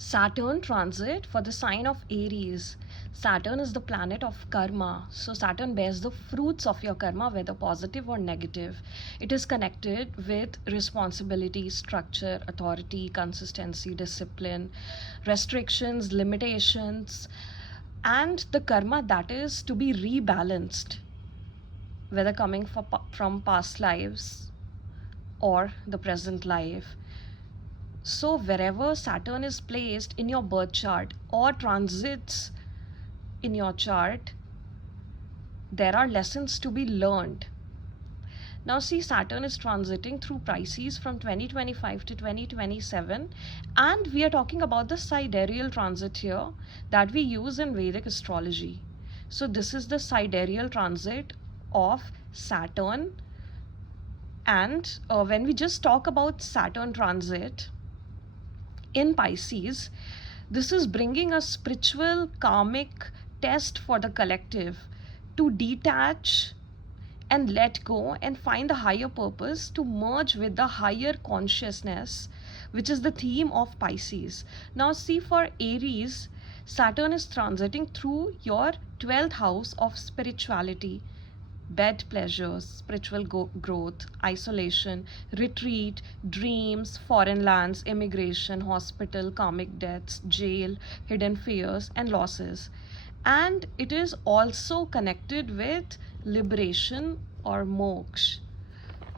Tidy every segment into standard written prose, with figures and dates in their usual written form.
Saturn transit for the sign of Aries. Saturn is the planet of karma. So Saturn bears the fruits of your karma, whether positive or negative. It is connected with responsibility, structure, authority, consistency, discipline, restrictions, limitations, and the karma that is to be rebalanced, whether coming from past lives or the present life. So, wherever Saturn is placed in your birth chart or transits in your chart, there are lessons to be learned. Now, see, Saturn is transiting through Pisces from 2025 to 2027, and we are talking about the sidereal transit here that we use in Vedic astrology. So, this is the sidereal transit of Saturn. And when we just talk about Saturn transit in Pisces, this is bringing a spiritual karmic test for the collective to detach and let go and find the higher purpose, to merge with the higher consciousness, which is the theme of Pisces. Now, see, for Aries, Saturn is transiting through your 12th house of spirituality, bed pleasures, spiritual growth, isolation, retreat, dreams, foreign lands, immigration, hospital, karmic deaths, jail, hidden fears, and losses. And it is also connected with liberation or moksha.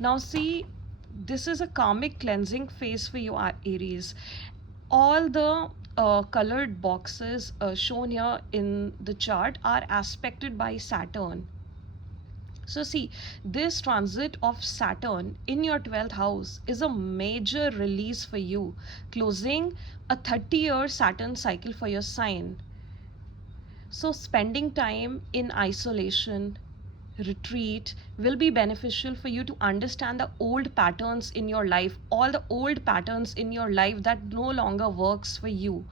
Now, see, this is a karmic cleansing phase for you, Aries. All the colored boxes shown here in the chart are aspected by Saturn. So see, this transit of Saturn in your 12th house is a major release for you, closing a 30-year Saturn cycle for your sign. So spending time in isolation, retreat will be beneficial for you to understand the old patterns in your life, all the old patterns in your life that no longer works for you.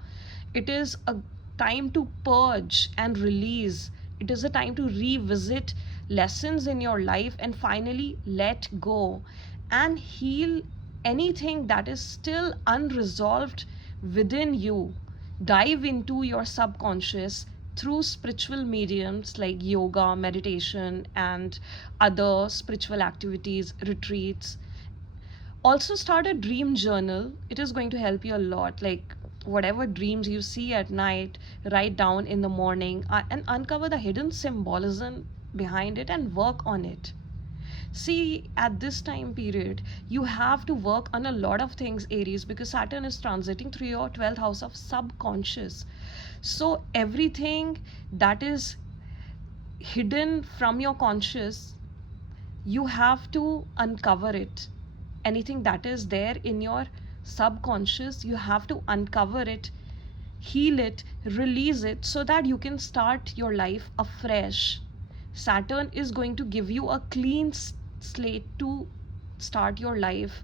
It is a time to purge and release. It is a time to revisit lessons in your life and finally let go and heal anything that is still unresolved within you. Dive into your subconscious through spiritual mediums like yoga, meditation, and other spiritual activities, retreats. Also, start a dream journal. It is going to help you a lot. Like, whatever dreams you see at night, write down in the morning and uncover the hidden symbolism behind it and work on it. See, at this time period, you have to work on a lot of things, Aries, because Saturn is transiting through your 12th house of subconscious. So, everything that is hidden from your conscious, you have to uncover it. Anything that is there in your subconscious, you have to uncover it, heal it, release it, so that you can start your life afresh. Saturn is going to give you a clean slate to start your life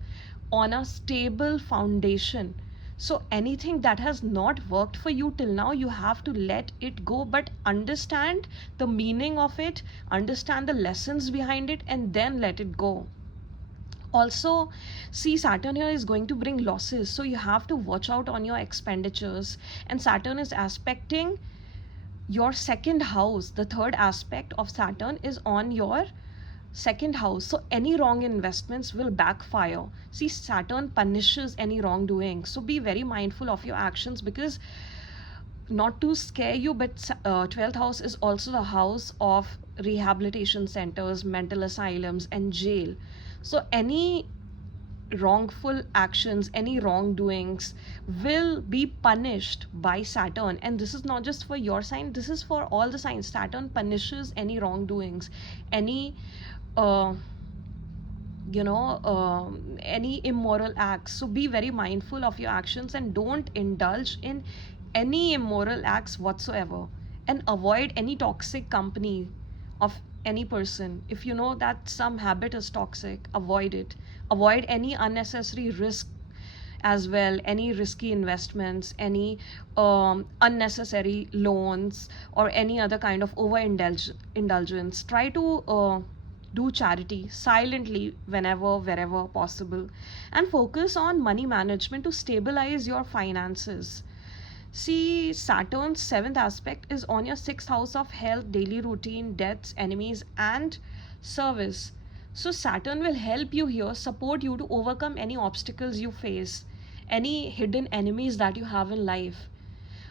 on a stable foundation. So anything that has not worked for you till now, you have to let it go, but understand the meaning of it, understand the lessons behind it, and then let it go. Also, see, Saturn here is going to bring losses, so you have to watch out on your expenditures. And Saturn is aspecting your second house. The third aspect of Saturn is on your second house, so any wrong investments will backfire. See, Saturn punishes any wrongdoing, so be very mindful of your actions, because not to scare you, but 12th house is also the house of rehabilitation centers, mental asylums, and jail. So any wrongful actions, any wrongdoings will be punished by Saturn. And this is not just for your sign, this is for all the signs. Saturn punishes any wrongdoings, any any immoral acts. So be very mindful of your actions and don't indulge in any immoral acts whatsoever, and avoid any toxic company of any person. If you know that some habit is toxic, avoid it. Avoid any unnecessary risk as well, any risky investments, any unnecessary loans, or any other kind of indulgence. Try to do charity silently whenever, wherever possible, and focus on money management to stabilize your finances. See, Saturn's seventh aspect is on your sixth house of health, daily routine, debts, enemies, and service. So, Saturn will help you here, support you to overcome any obstacles you face, any hidden enemies that you have in life.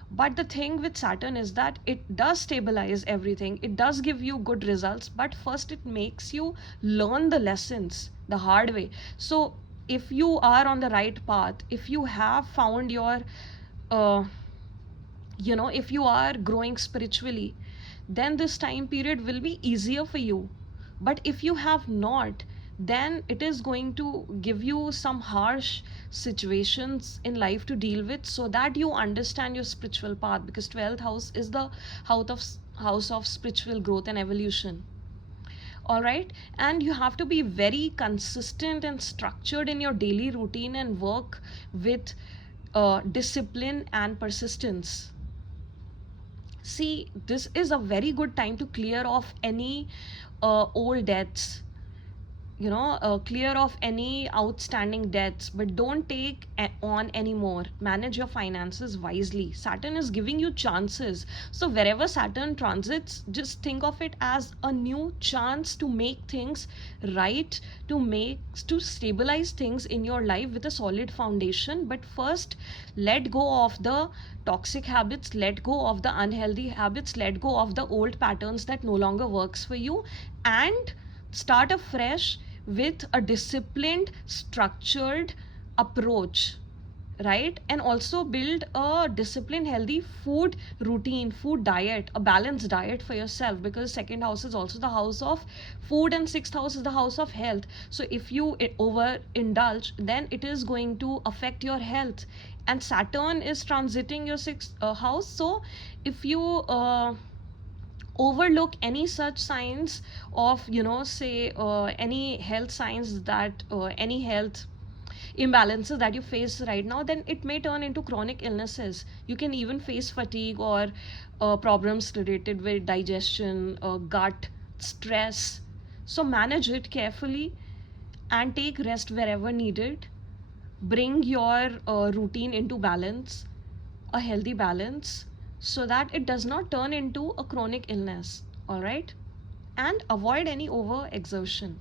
But the thing with Saturn is that it does stabilize everything, it does give you good results, but first it makes you learn the lessons the hard way. So, if you are on the right path, if you have found your uh, if you are growing spiritually, then this time period will be easier for you. But if you have not, then it is going to give you some harsh situations in life to deal with, so that you understand your spiritual path, because 12th house is the house of spiritual growth and evolution. All right, and you have to be very consistent and structured in your daily routine and work with discipline and persistence. See, this is a very good time to clear off any old debts, clear off any outstanding debts, but don't take on anymore. Manage your finances wisely. Saturn is giving you chances. So wherever Saturn transits, just think of it as a new chance to make things right, to stabilize things in your life with a solid foundation. But first, let go of the toxic habits, let go of the unhealthy habits, let go of the old patterns that no longer works for you, and start afresh with a disciplined, structured approach, right? And also build a disciplined, healthy food routine, food diet, a balanced diet for yourself, because second house is also the house of food and sixth house is the house of health. So if you overindulge, then it is going to affect your health. And Saturn is transiting your sixth house. So if you overlook any such signs of, say any health signs, that any health imbalances that you face right now, then it may turn into chronic illnesses. You can even face fatigue or problems related with digestion, gut, stress. So manage it carefully and take rest wherever needed. Bring your routine into balance, a healthy balance, so that it does not turn into a chronic illness. All right, and avoid any over exertion.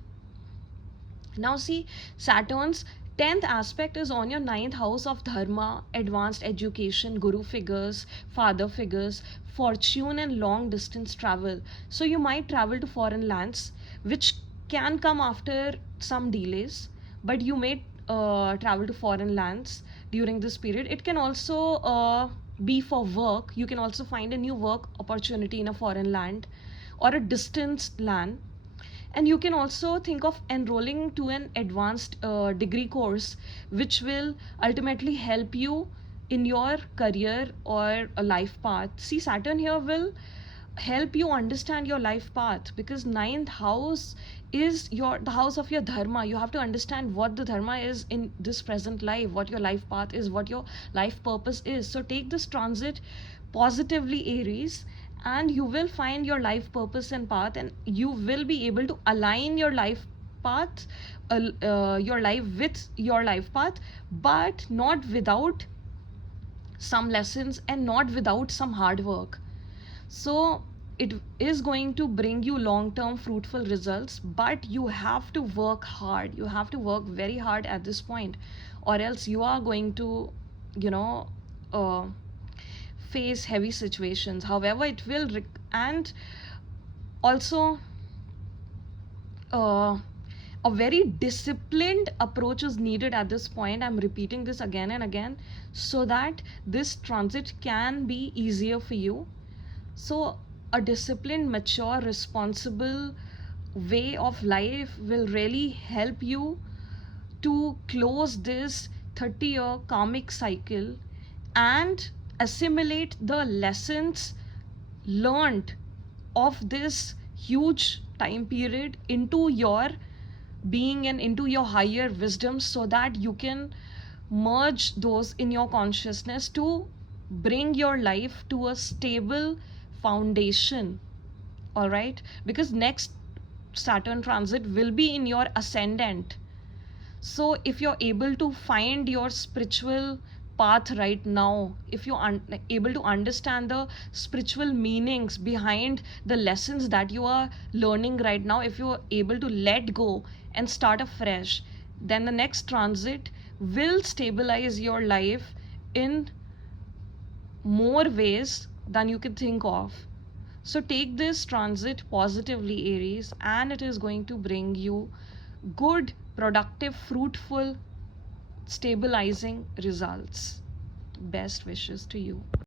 Now see, Saturn's 10th aspect is on your ninth house of dharma, advanced education, guru figures, father figures, fortune, and long distance travel. So you might travel to foreign lands, which can come after some delays, but you may travel to foreign lands during this period. It can also be for work. You can also find a new work opportunity in a foreign land or a distant land. And you can also think of enrolling to an advanced degree course, which will ultimately help you in your career or a life path. See, Saturn here will help you understand your life path, because ninth house is the house of your dharma. You have to understand what the dharma is in this present life, what your life path is, what your life purpose is. So take this transit positively, Aries, and you will find your life purpose and path, and you will be able to align your life path, your life with your life path, but not without some lessons and not without some hard work. So it is going to bring you long term fruitful results, but you have to work hard. You have to work very hard at this point, or else you are going to, you know, uh, face heavy situations. However, it will, and also uh, a very disciplined approach is needed at this point. I'm repeating this again and again, so that this transit can be easier for you. So a disciplined, mature, responsible way of life will really help you to close this 30-year karmic cycle and assimilate the lessons learned of this huge time period into your being and into your higher wisdom, so that you can merge those in your consciousness to bring your life to a stable foundation. All right, because next Saturn transit will be in your ascendant. So if you're able to find your spiritual path right now, if you are able to understand the spiritual meanings behind the lessons that you are learning right now, if you are able to let go and start afresh, then the next transit will stabilize your life in more ways than you could think of. So take this transit positively, Aries, and it is going to bring you good, productive, fruitful, stabilizing results. Best wishes to you.